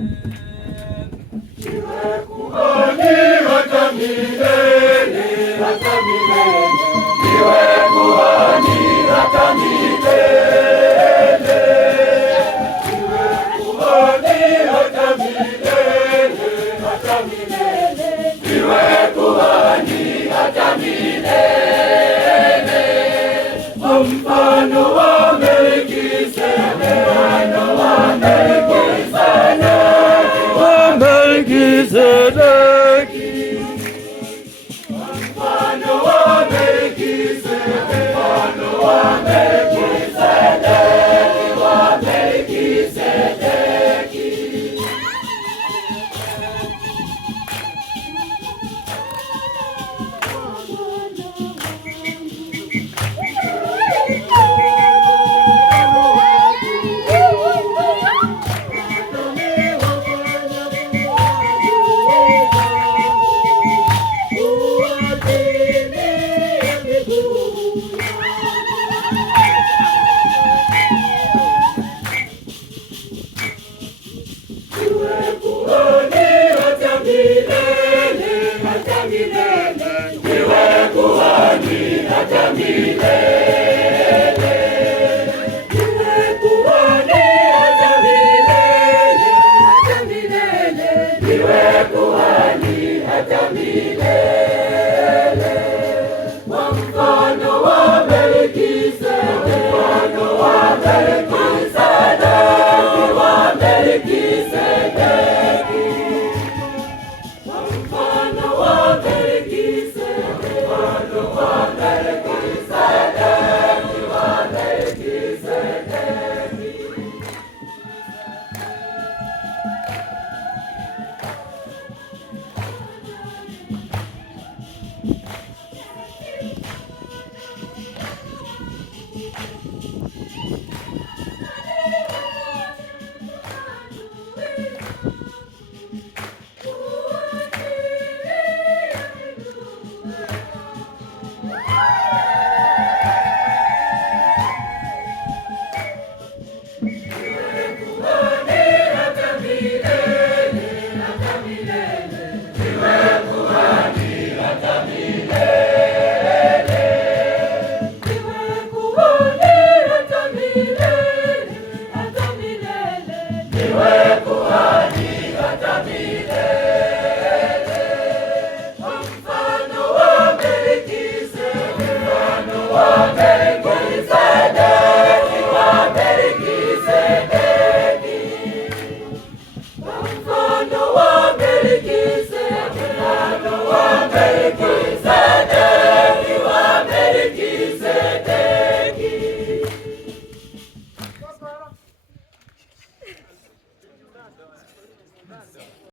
Iwe kuhani hata milele, hata milele. Iwe kuhani hata milele. Iwe kuhani hata milele, hata milele. Iwe kuhani hata milele. Mfano wa Melkizedeki, mfano wa Melkizedeki, mfano wa Melkizedeki, mfano wa Melkizedeki, wa Melkizedeki. Mfano wa Melkizedeki, mfano wa Melkizedeki.